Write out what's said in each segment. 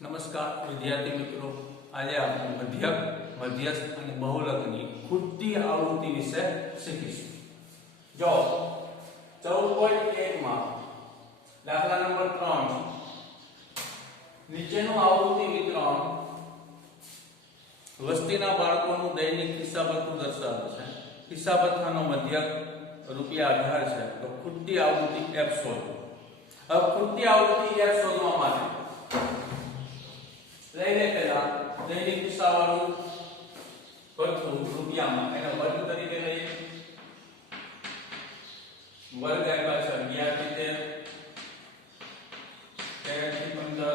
નમસ્કાર વિદ્યાર્થી મિત્રો, આજે આપણે મધ્યક, મધ્યસ્થ અને બહુલકની ખૂટતી આવૃત્તિ વિશે શીખીશું. જો 14.1 માં દાખલા નંબર 3 નીચેનું આવૃત્તિ વિતરણ વસ્તીના બાળકોનું દૈનિક હિસાબતું દર્શાવે છે. હિસાબતનો મધ્યક ₹18 છે. તો ખૂટતી આવૃત્તિ f શોધો. હવે ખૂટતી આવૃત્તિ f શોધવા માટે લઈને પહેલા દૈનિક હિસાબવાળું ભથ્થું રૂપિયામાં એને વર્ગ તરીકે લઈએ. વર્ગ આપ્યા છે 11 થી 13, 13 થી 15,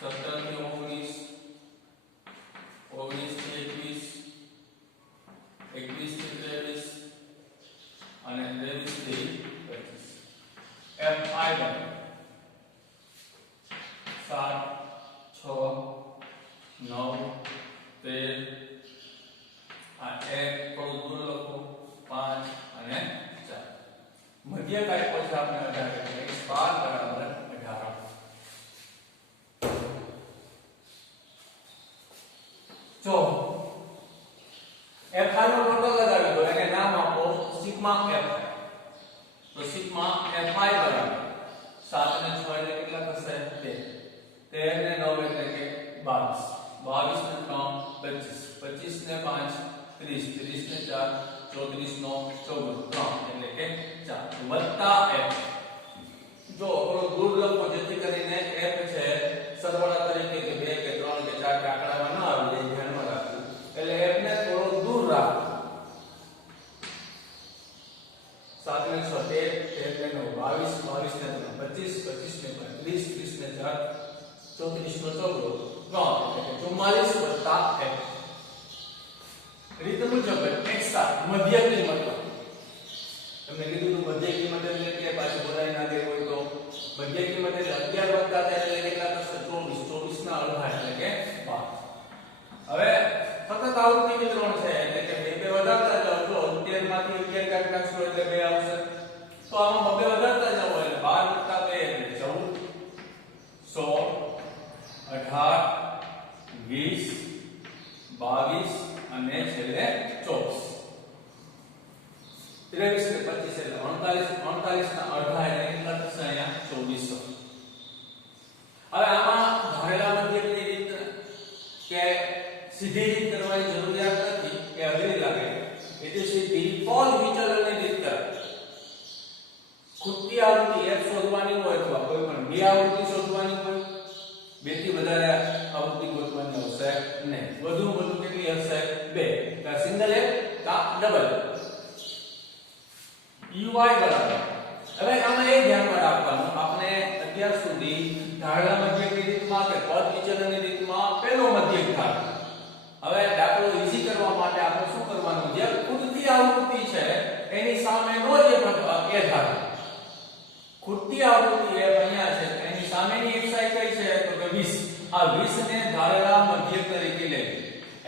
17 થી 19, 19 થી 21, 21 થી 23 અને 23 થી 25. F5 7 6 9 13 આ 1 થોડું દૂર લખો 5 અને 4. મધ્યક આપ્યો છે આપણે 18 એટલે 12 બરાબર 18. જો F5 નો ટોટલ લગાવી દો, એને નામ આપો સિગ્મા F5. તો સિગ્મા F5 બરાબર 7 ને 6 એટલે કેટલા થશે? 2. 13 ને 9 એટલે કે 22. 22 ને 3 25. 25 ને 5 30. 30 ને 4 34 નો 14 3 એટલે કે 4 વત્તા f. જો થોડો દૂર લખો જેથી કરીને f છે સરવાળા તરીકે કે 2 કે 3 કે 4 કે આંકડામાં ન આવી જાય, ધ્યાનમાં રાખવું. એટલે f ને થોડો દૂર રાખો. 7 ને 6 13 ને 9 22, 22 ને 3 25, 25 ને 5 30, 30 ને 4 34 નો 14 એટલે 44 વત્તા f. રીત મુજબ એક સાથ મધ્યકની મતલબ તમને કીધું તો મધ્યક કિંમત એટલે કે પાછી બોલાઈ ના દે હોય તો મધ્યક કિંમત એટલે 11 વત્તા 13 એટલે કેટલા થશે? 24. 24 ના અડધા એટલે કે 12. હવે સતત આવૃત્તિ વિતરણ છે એટલે કે બે વધારતા જાવ તો 13 માંથી 11 કાઢી નાખશો એટલે 2 આવશે. તો આમાં બે વધારતા જાવ એટલે 12 2 એટલે 14 16 18 20 22 અને છેલ્લે 24. 23 ને 25 એટલે 38 ના અડધા એટલે કેટલા થશે? અહીંયા 2400. હવે આમાં ધારેલા મધ્યકની રીત કે સીધી રીત કરવાની જરૂરિયાત નથી કે અઘરી લાગે, એટલે સીધી ફોલ વિચલનની રીત કરે. ખૂટતી આવૃત્તિ f શોધવાની હોય અથવા કોઈ પણ બે આવૃત્તિ શોધવાની હોય, બે થી વધારે આવૃત્તિ ગોતવાની આવશે નહીં. વધુ કેટલી હશે? 2. કા સિંગલ f કા ડબલ uy બરાબર. હવે આમાં એ ધ્યાનમાં રાખવાનું, આપણે અત્યાર સુધી ધારણા મધ્યકની રીતમાં કે પદ વિચલનની રીતમાં પહેલો મધ્યક ધાર. હવે દાખલો ઈઝી કરવા માટે આપણે શું કરવાનું? જે ખૂટતી આવૃત્તિ છે એની સામેનો જે એ ધાર. ખૂટતી આવૃત્તિ એ અહીંયા છે, એની સામેની xi કઈ છે? તો કે 20. આ 20 ને ધારેલા મધ્યક તરીકે લેવું.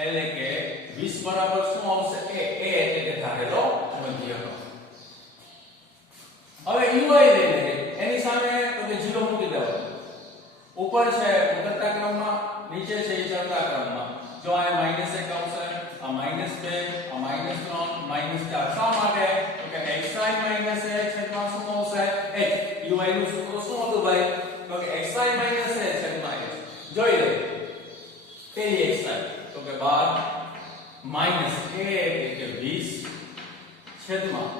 એટલે કે 20 બરાબર શું આવશે? a એટલે કે ધારેલો મધ્યક. હવે uy લઈ લઈએ, એની સામે તો કે 0 મૂકી દેવાનું. ઉપર છે ઉતરતા ક્રમમાં, નીચે છે એ ચડતા ક્રમમાં. જો આ -1 આવશે, આ -2, આ -3, -4. શા માટે? તો કે xi - a છેદમાં શું આવશે? h. uy નું સૂત્ર શું હતું ભાઈ? તો કે xi - a છેદમાં h. જોઈ લો પેલી xi તો કે 12 માઈનસ a એટલે કે 20 છેદમાં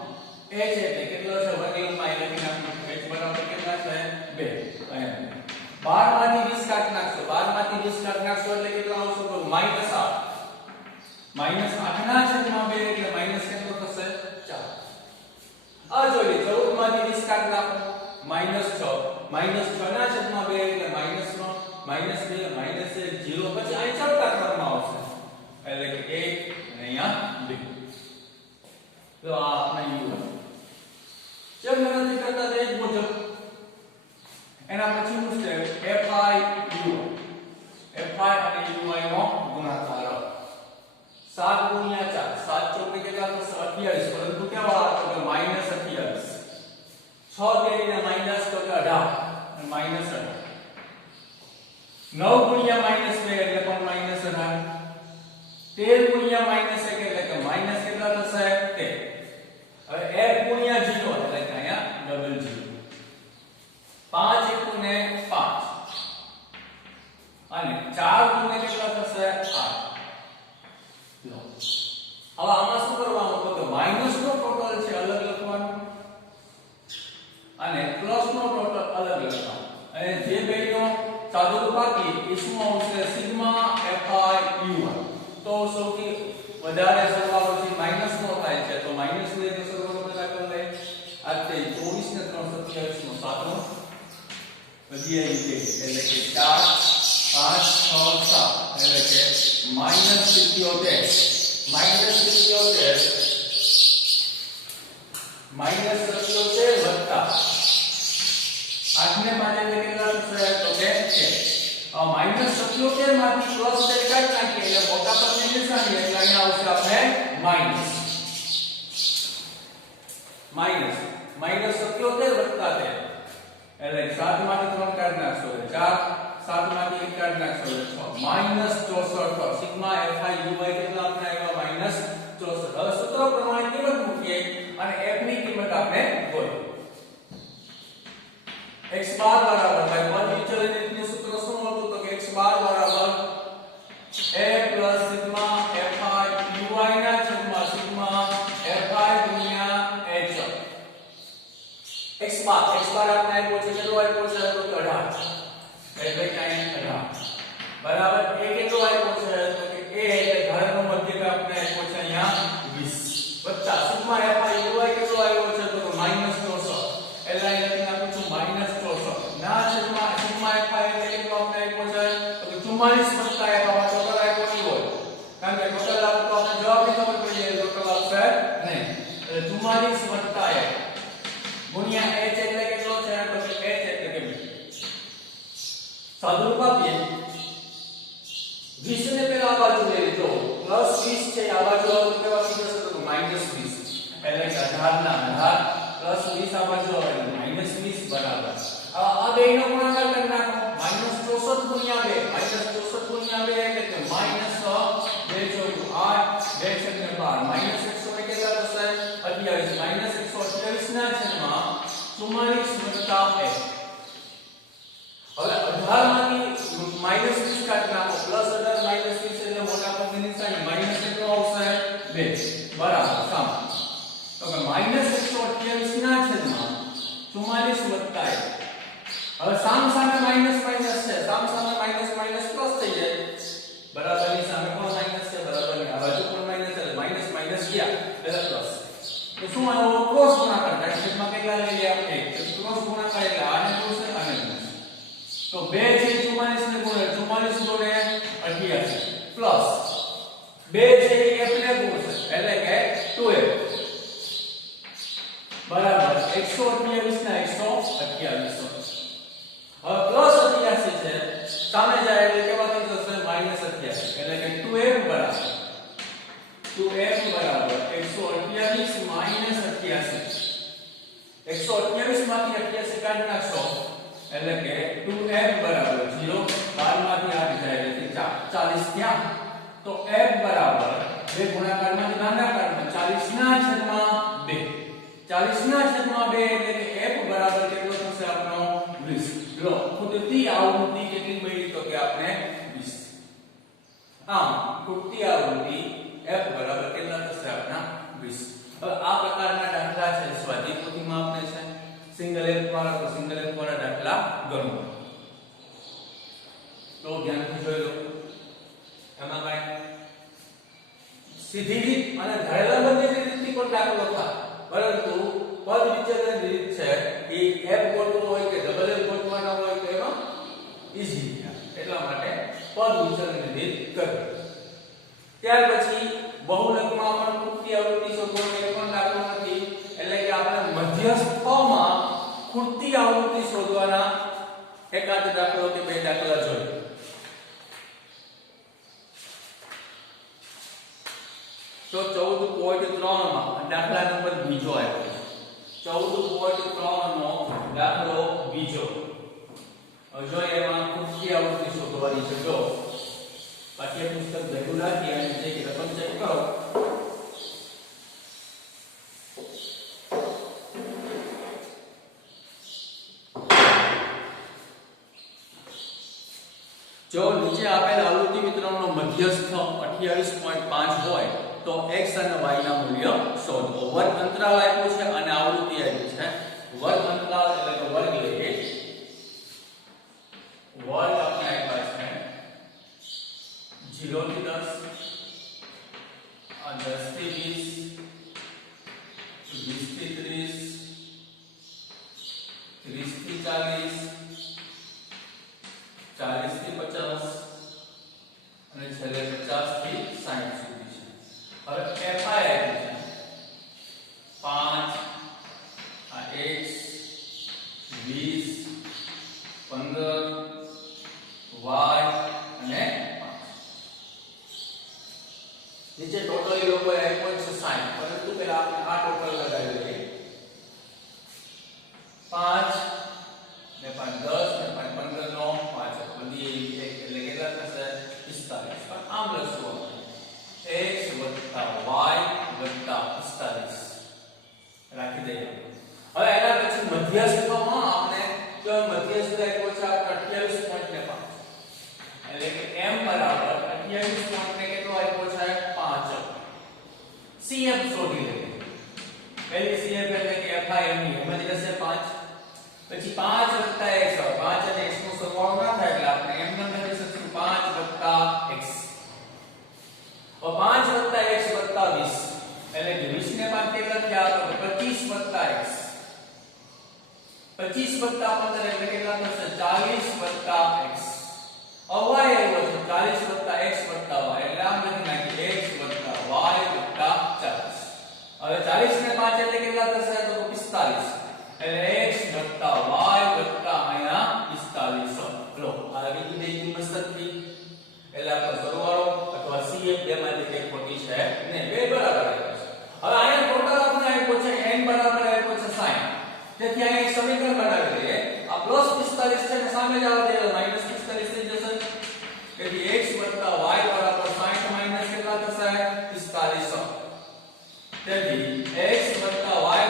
h એટલે કેટલો છે? વર્ગમૂળમાં લખી નાખો. h બરાબર કેટલા છે? 2. અહીંયા 12 માંથી 20 કાઢી નાખશો. 12 માંથી 20 કાઢી નાખશો એટલે કેટલા આવશે? તો -8. -8 ના છેદમાં 2 એટલે માઈનસ કેટલો થશે? 4. આ જોઈ લે 14 માંથી 20 કાઢી નાખો. -6. -6 ના છેદમાં 2 એટલે -3. -2 -1 0 પછી અહીં ચડતા ક્રમમાં આવશે એટલે કે 1 અને અહીંયા 2. તો આ આપણે u જેમ ગણતરી કરતા તે જ મુજબ એના પછીનું સ્ટેપ fi u. fi અને uy નો ગુણાકાર 7 ગુણ્યા 4 7 ચોકે કેટલા થશે? 28. પરંતુ કેવા? તો કે -28. 6 6 કેરીને માઈનસ તો કે 18 માઈનસ 18 9 ગુણ્યા માઈનસ 2 એટલે પણ માઈનસ 18 13 ગુણ્યા માઈનસ 1 એટલે કે માઈનસ કેટલા થશે 13 હવે 1 ગુણ્યા 0 એટલે કે અહીંયા ડબલ 0 5 એકુને 5 અને 4 ગુણ્યા કેટલા થશે 8 લો હવે આમાં શું કરવાનું તો કે માઈનસ નો ટોટલ છે અલગ લખવાનું અને પ્લસ નો ટોટલ અલગ લખવાનું અને જે બેનો સાદુરૂપ બાકી એ શું આવશે સિગ્મા fi u તો સૌથી વધારે સરવાળો જે માઈનસ નો થાય છે તો માઈનસ લઈને સરવાળો પેલા કરી લે આ તે 24 ને 3 27 નો સાતનો વધી આવી છે એટલે કે 4 5 6 7 એટલે કે -77 -77 વત્તા 8 ને 5 એટલે કેટલા થશે તો કે -77 માંથી પ્લસ તે કાઢી નાખીએ એટલે મોટા પદની નિશાની એટલે અહીંયા આવશે આપણે માઈનસ -77 વત્તા 10 એટલે 7 માંથી 3 કાઢી નાખશો 4 7 માંથી 1 કાઢી નાખશો 6 -64 સિગ્મા fi u કેટલા આપણે આવ્યા -64 હવે સૂત્ર પ્રમાણે કિંમત મૂકીએ અને f ની કિંમત આપણે ગોળીએ x બાર બરાબર ભાઈ પદ વિચલન રીતનું સૂત્ર શું હતું તો કે x બાર બરાબર a plus sigma fi uy ના છેદમાં સિગ્મા fi ગુણ્યા h x બાર આપણે આપ્યો છે કેટલો આપ્યો છે તો 18 એટલે કે 18 બરાબર a કેટલો આપ્યો છે તો કે a એટલે ધારનો મધ્યક આપણે આપ્યો છે અહીંયા 20 વત્તા સિગ્મા fi uy કેટલો આવ્યો છે તો -64 એટલે અહીં લખી નાખું છું -64 ના છેદમાં સિગ્મા fi એટલે કેટલો આપણે આપ્યો છે તો 44 વત્તા f આવા ટોટલ આપ્યો નહીં હોય કારણ કે ટોટલ આપો તો આપણે જવાબ ની ખબર પડી જાય ટોટલ આવશે નહીં એટલે 44 વત્તા f ગુણ્યા h એટલે કેટલો છે તો કે h એટલે કે 20 સાદુરૂપ આપીએ 20 ને પેલા આ બાજુ લઈ લો +20 છે આ બાજુ આવું કેવા થશે તો -20 એટલે કે 18 ના 18 +20 આ બાજુ આવે -20 બરાબર આ બેનો ગુણાકાર કરી નાખો -64 ગુણ્યા 2 -64 ગુણ્યા 2 એટલે કે -2 * 8 2 * 12 -100 કેટલા થશે 28 -128 ના છેદમાં 44 વત્તા f હવે 18 માંથી -20 કાઢી નાખો +18 -20 એટલે મોટા પદની નિશાની માઈનસ કેટલો આવશે 2 બરાબર સામ તો કે -128 ના છેદમાં 44 વત્તા f હવે સામે માઈનસ છે સામે માઈનસ પ્લસ થઈ જાય બરાબર ની સામે પણ માઈનસ છે બરાબર ની આ બાજુ પણ માઈનસ એટલે માઈનસ ગયા એટલે પ્લસ તો શું આનો ક્રોસ ગુણાકાર ડાયરેક્ટમાં કેટલા લઈ લે આપણે ક્રોસ ગુણાકાર એટલે આને ક્રોસ આને તો 2 છે 44 ને ગુણે 44 ગુણે 88 પ્લસ 2 છે f ને ગુણશે એટલે કે 2f બરાબર 128 ના 128 હવે પ્લસ 88 છે સામે જાય એટલે કેવા થઈ જશે -88 એટલે કે 2f બરાબર 128 -88 128 માંથી 88 કાઢી નાખશો એટલે કે 2f બરાબર 0 12 માંથી 8 જાય એટલે 40 ત્યાં તો f બરાબર બે ગુણાકારમાંથી નાના કાઢમાં 40 ના છેદમાં 2 40 ના છેદમાં 2 એટલે કે f બરાબર કેટલો થશે આપણો 20 લો ખૂટતી આવૃત્તિ કેટલી મળી તો કે આપણે 20 આમ ખૂટતી આવૃત્તિ f બરાબર કેટલા થશે આપણા 20 હવે આ પ્રકારના દાખલા છે સ્વાધ્યાય પોથીમાં આપણે છે સિંગલ f વાળા તો સિંગલ f વાળા દાખલા ગણો તો ધ્યાનથી જોઈ લો એમાં ભાઈ સીધી રીત અને ધારેલા બંનેની રીતથી પણ દાખલો થાય પરંતુ પદ વિચલન રીત છે એ f ગોતવો હોય કે ડબલ f ગોતવાના હોય તો એમાં ઈઝી છે એટલા માટે પદ વિચલનની રીત કરવી ત્યાર પછી બહુલકમાં પણ ખૂટતી આવૃત્તિ શોધવાનો એ પણ દાખલો નથી એટલે કે આપણે મધ્યસ્થ પમાં ખૂટતી આવૃત્તિ શોધવાના એકાદ દાખલો કે બે દાખલા જોઈએ તો 14.3 માં દાખલા નંબર બીજો આવ્યો 14.3 નો દાખલો બીજો. જો એમાં ખૂટતી આવૃત્તિ શોધવાની છે. જો પાઠ્યપુસ્તક ભેગું રાખી અને જે રકમ ચેક કરો. જો નીચે આપેલ આવૃત્તિ વિતરણનો મધ્યસ્થ 28.5 હોય તો x અને y ના મૂલ્ય શોધો. વર્ગ અંતરાલ આપ્યું છે અને આવૃત્તિ આપી છે. વર્ગ અંતરાલ એટલે કે વર્ગ લઈએ. વર્ગ આપણે આપ્યા છે 0 થી 10, 10 થી 20, 20 થી 30, 30 થી 40, 40 થી 50 અને છેલ્લે 50 થી 60 સુધી છે. હવે fi આપ્યું છે 5 આ x 20 15 y અને 5. નીચે ટોટલ એ લોકો આપ્યો છે 60, પરંતુ પહેલા આપણે આ ટોટલ લગાવી લઈએ. 5 ને 5 10 ને 5 15 નો 5 બધી એટલે કેટલા થશે 45. પણ આમ લખશું x y 45 રાખી દઈએ. હવે એના પછી મધ્યસ્થમાં આપણે જો મધ્યસ્થ આપ્યો છે આપણે 28.5 એટલે કે m બરાબર 28 પોઈન્ટ ને કેટલો આપ્યો છે 5. cm શોધી લઈએ. પહેલી cm એટલે કે fi m ની એમાં જશે 5. પછી 5 x 5 અને x નો સરવાળો ના થાય એટલે આપણે m ને લખી શકીશું 5 x. હવે 5 x 20 એટલે કે 20 ને 5 કેટલા થયા તો 25 x. 25 15 એટલે કેટલા થશે 40 x. હવે y આવ્યો છે 40 x y એટલે આમ લખી નાખીએ x y 40. હવે 40 ને 5 એટલે કેટલા થશે તો 45 એટલે x y અહીંયા 45. લો આ બીજી બે કિંમત સરખી એટલે આપણો સરવાળો અથવા cf બેમાંથી કંઈ ખોટી છે ને બે બરાબર આવ્યા છે. હવે અહીંયા ટોટલ આપણે આપ્યો છે n બરાબર આપ્યો છે 60. તેથી અહીં એક સમીકરણ બનાવી દઈએ. આ +45 છે ને સામે જ આવવા દે -45 થઈ જશે. તેથી x y બરાબર 60 માઈનસ કેટલા થશે 45. તેથી x y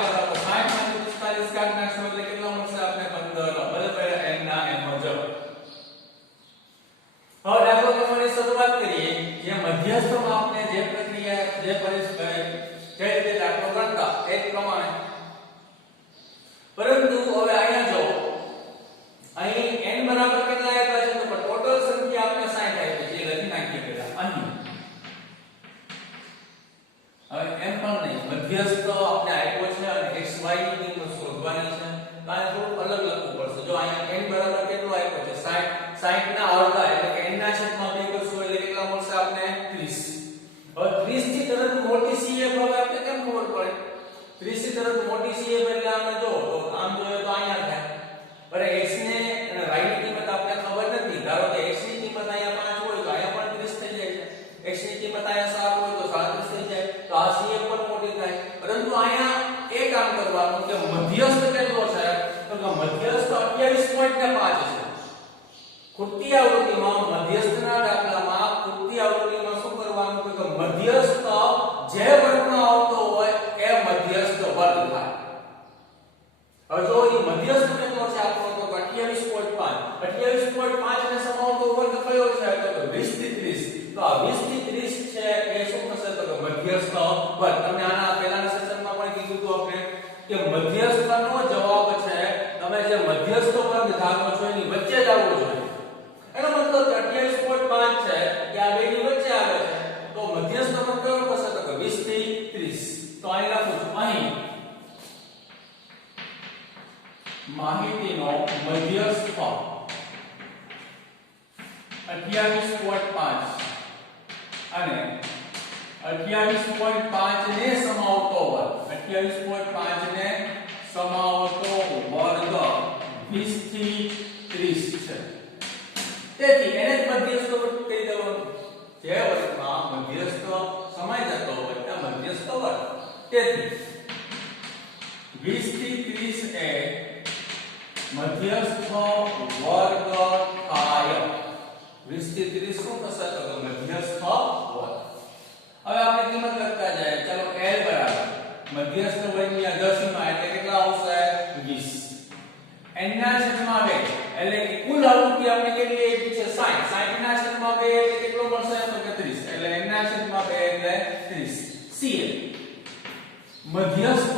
બરાબર 60 માંથી 45 કાઢી નાખશું એટલે કેટલા મળશે આપણે 15 બરાબર n ના m મુજબ. હવે દાખલો કરવાની શરૂઆત કરીએ. જે મધ્યસ્થમાં આપણે જે પ્રક્રિયા જે રીતે દાખલો ગણતા એ પ્રમાણે. પરંતુ હવે અહીંયા જો અહીં n બરાબર કેટલા આપ્યા છે તો ટોટલ સંખ્યા આપણે 60 આપી છે લખી નાખીએ પહેલા અહીં. હવે m પણ નહીં મધ્યસ્થ આપણે આપ્યો છે અને x y ની કિંમત શોધવાની છે. આને થોડું અલગ લખવું પડશે. જો અહીંયા n બરાબર કેટલો આપ્યો છે 60. 60 ના અડધા એટલે કે n ના છેદમાં 2 કરશું એટલે કેટલા મળશે આપણે 30. હવે 30 થી તરત મોટી cf હવે આપણે કેમ ખબર પડે 30 થી તરત મોટી cf એટલે આપણે જો તો આમ જોઈએ તો અહીંયા થાય. પણ x ને અને y ની કિંમત આપણે ખબર નથી. ધારો કે x ની કિંમત અહીંયા 5 હોય તો અહીંયા પણ 30 થઈ જાય છે. x ની કિંમત અહીંયા 7 હોય તો 37 થઈ જાય. તો આ cf પણ મોટી થાય. પરંતુ અહીંયા એ કામ કરવાનું કે મધ્યસ્થ કેટલો છે તો કે મધ્યસ્થ 28.5 છે. ખૂટતી આવૃત્તિમાં મધ્યસ્થના દાખલામાં ખૂટતી આવૃત્તિમાં શું કરવાનું કે મધ્યસ્થ જે વર્ગમાં આવતો હોય એ મધ્યસ્થ વર્ગ થાય. હવે જો એ મધ્યસ્થ કેટલો છે આપણો તો 28.5 ને સમાવતો વર્ગ કયો છે તો 20 થી 30. તો આ 20 થી 30 છે એ શું થશે તો મધ્યસ્થ વર્ગ. તમને આના પહેલાના સેશનમાં પણ કીધું હતું આપણે કે મધ્યસ્થનો જવાબ છે તમે જે મધ્યસ્થ વર્ગ ધારો છો એની વચ્ચે જ આવવો જોઈએ. એનો મતલબ 28.5 છે કે આ બેની વચ્ચે આવે છે તો મધ્યસ્થ વર્ગ કયો થશે તો 20 થી 30. તો અહીં લખું છું અહીં માહિતીનો મધ્યસ્થ 28.5 અને 28.5 ને સમાવતો વર્ગ 28.5 ને સમાવતો વર્ગ 20 થી 30 છે. તેથી એને જ મધ્યસ્થ વર્ગ કહી દેવાનું. જે વર્ગમાં મધ્યસ્થ સમાઈ જતો હોય ત્યાં મધ્યસ્થ વર્ગ. તેથી 20 થી મધ્યસ્થ વર્ગ થાય 20 થી 30 શું થશે તો મધ્યસ્થ વર્ગ હવે આપણે કિંમત લખતા જાય ચાલો L બરાબર મધ્યસ્થ વર્ગની દશમા એટલે કેટલા આવશે 20 n ના છેદમાં 2 એટલે કે કુલ આવૃત્તિ આપણે કેટલી આપી છે 60 60 ના છેદમાં 2 એટલે કેટલો મળશે તો કે 30 એટલે n ના છેદમાં 2 એટલે 30 CL મધ્યસ્થ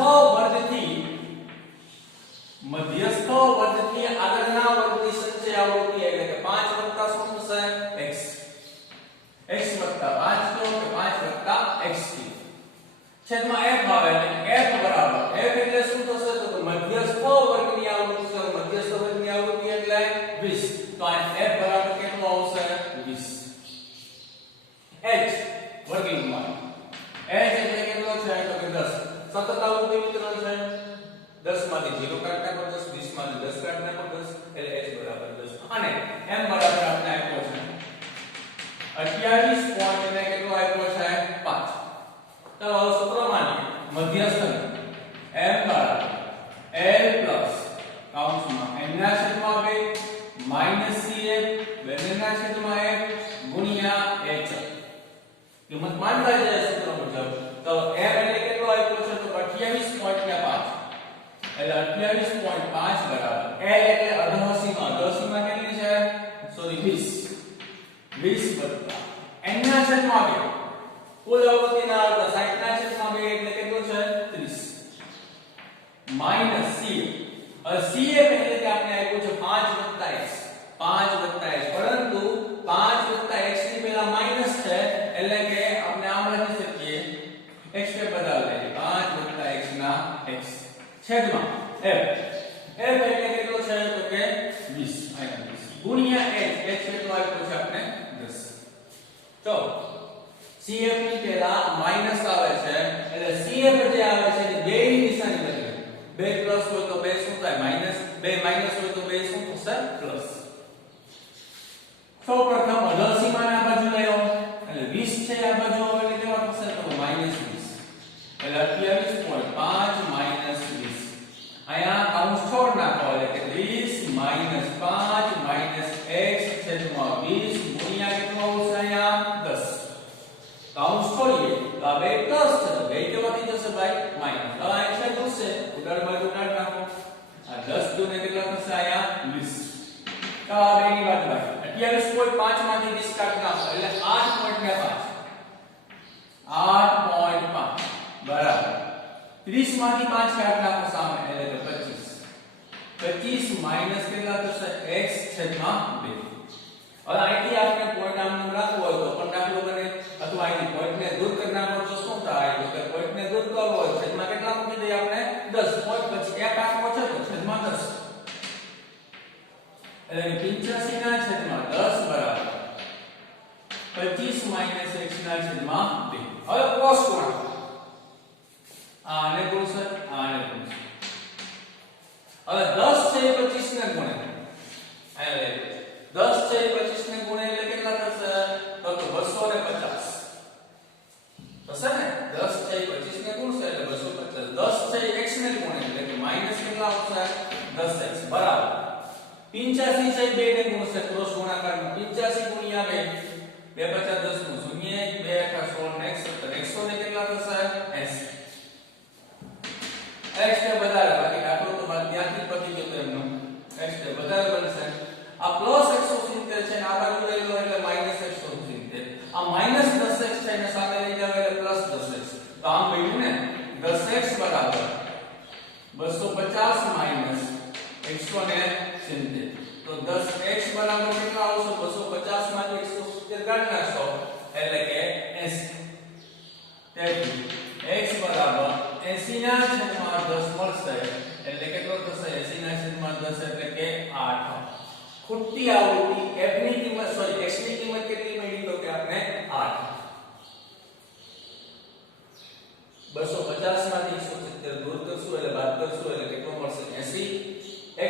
વર્ગથી આગળના વર્ગની સંચય આવૃત્તિ એટલે કે 5 વત્તા શું થશે x x વત્તા 5 તો કે 5 વત્તા x છેદમાં f આવે એટલે f બરાબર f એટલે શું થશે તો મધ્યસ્થ વર્ગની આવૃત્તિ એટલે 20 તો આ f બરાબર કેટલું આવશે 20 h વર્ગમૂળ h એટલે કેટલો છે તો કે 10 સતત આવૃત્તિ વિતરણ છે 10 માંથી 0 કાઢી નાખો 10 20 માંથી 10 કાઢી નાખો 10 એટલે h બરાબર 10 અને m બરાબર આપણે આપ્યો છે 28 પોઈન્ટ ને કેટલો આપ્યો છે 5 તો સૂત્ર માની મધ્યસ્થ m બરાબર l પ્લસ કૌંસમાં n ના છેદમાં 2 માઈનસ cf બંનેના છેદમાં 1 ગુણ્યા h કિંમત માનતા જાય સૂત્ર મુજબ તો m એટલે કેટલો આપ્યો છે તો 28.5 એટલે 28.5 બરાબર l એટલે અર્ધસીમા કેટલી છે સોરી 20 વત્તા n ના છેદમાં 2 કુલ આવૃત્તિના અર્ધ 60 ના છેદમાં 2 એટલે કેટલું છે 30 માઈનસ cf cf એટલે કે આપણે આપ્યું છે 5 વત્તા x પરંતુ 5 વત્તા x ની પહેલા માઈનસ છે એટલે કે આપણે આમ લખી શકીએ x ને બદલાવી દઈએ 5 વત્તા x ના x છેદમાં f એટલે કેટલો છે તો કે 20 ગુણ્યા h કેટલો આપ્યો છે આપણે 10 તો cf ની પહેલા માઈનસ આવે છે એટલે cf જે આવે છે એ બે ની નિશાની બદલે 2 પ્લસ હોય તો 2 શું થાય માઈનસ 2 માઈનસ હોય તો 2 શું થશે પ્લસ સૌપ્રથમ અડસીમાના બાજુ લઈ આવો એટલે 20 છે આ બાજુ આવે એટલે કેવા થશે તો -20 એટલે 28.5 -20 અહીંયા કૌંસ છોડ નાખો એટલે કે 20 5 x છેદમાં 20 ગુણ્યા કેટલો આવશે અહીંયા 10 કૌંસ છોડીએ તો આ બે પ્લસ છે તો બે કેવાથી જશે ભાઈ માઈનસ હવે આ છે દૂરશે ઉડાડ બાજુ કાઢ નાખો આ 10 દૂને કેટલા થશે અહીંયા 20 તો આ બેની બાજુ ભાઈ 28.5 માંથી 20 કાઢ નાખો એટલે 8.5 બરાબર 30 માંથી 5 કાઢ નાખો સામે એટલે કે 25 માઈનસ કેટલા થશે x છેદમાં 2 હવે અહીંથી આપણે પોઈન્ટ આમ રાખવો હોય તો પણ દાખલો બને અથવા અહીંથી પોઈન્ટને દૂર કરી નાખો તો શું થાય તો કે પોઈન્ટને દૂર કરવો હોય છેદમાં કેટલા મૂકી દઈએ આપણે 10 પોઈન્ટ પછી એક આંકડો છે તો છેદમાં 10 એટલે 85 ના છેદમાં 10 બરાબર 25 માઈનસ x ના છેદમાં 2 હવે ક્રોસ ગુણાકાર આને ગુણશે આને ગુણશે હવે 10 છે 25 ને ગુણે એટલે 10 છે 25 ને ગુણે એટલે કેટલા થશે તો 250 થશે ને 10 છે 25 ને ગુણશે એટલે 250 10 છે x ને ગુણે એટલે કે માઈનસ કેટલા આવશે 10x બરાબર 85 છે 2 ને ગુણશે ક્રોસ ગુણાકારમાં 85 ગુણ્યા 2 2 50 10 નું 0 2 8 16 ને 100 ને કેટલા થશે 80 x ને વધારે બાકી દાખલો તો બાદ ત્યાંથી પતી ગયો એમનો x ને વધારે બનશે આ પ્લસ 170 છે ને આ બાજુ લઈ લો એટલે માઈનસ 170 આ માઈનસ 10x છે ને સામે લઈ જાવ એટલે પ્લસ 10x તો આમ બન્યું ને 10x બરાબર 250 માઈનસ 170 તો 10x બરાબર કેટલા આવશે 250 માંથી 170 કાઢી નાખશો એટલે કે 80 તેથી x બરાબર 80 ના છેદમાં 10 મળશે એટલે કેટલો થશે 80 ના છેદમાં 10 એટલે કે 8 ખોટી આવૃત્તિ f ની કિંમત સોરી x ની કિંમત કેટલી મળી તો કે આપણે 8 250 માંથી 170 દૂર કરશું એટલે બાદ કરશું એટલે કેટલો મળશે 80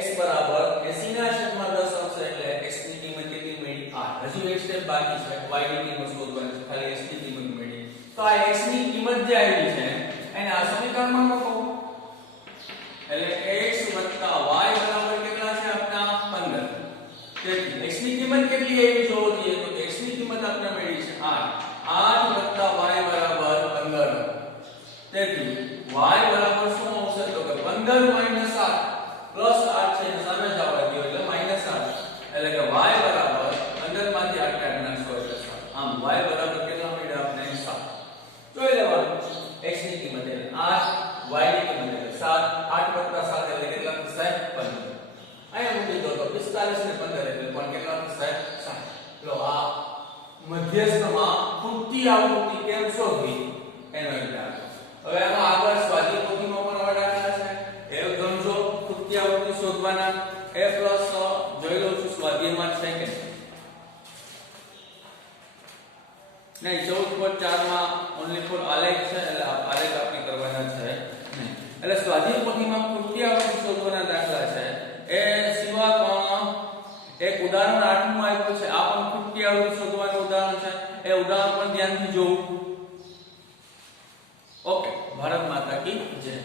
x બરાબર 80 ના છેદમાં 10 આવશે એટલે x ની કિંમત કેટલી મળી 8 હજુ એક સ્ટેપ બાકી છે y ની કિંમત શોધવાની છે ખાલી x ની કિંમત મળી તો આ x ની કિંમત જે આવી છે એને આ સમીકરણમાં મૂકો એટલે x y બરાબર કેટલા 45 ને 15 એટલે પણ કેટલા થશે 60 લો આ મધ્યસ્થમાં ખૂટતી આવૃત્તિ કેમ શોધવી એનો એક દાખલો હવે આમાં આગળ સ્વાધ્યાય પોથીમાં પણ આવા દાખલા છે એ ગણજો ખૂટતી આવૃત્તિ શોધવાના a પ્લસ જોઈ લઉં છું સ્વાધ્યાયમાં છે કે નહીં 14.4 માં ઓન્લી ફોર આલેખ છે એટલે આલેખ આપણે કરવાના છે નહીં એટલે સ્વાધ્યાય પોથીમાં ખૂટતી આવૃત્તિ શોધવાના દાખલા છે એ સિવાય પણ એક ઉદાહરણ 8 માં આપ્યું છે આ પણ ખૂટતી આવૃત્તિ શોધવાનું ઉદાહરણ છે એ ઉદાહરણ પણ ધ્યાનથી જોવું ઓકે ભારત માતા કી જય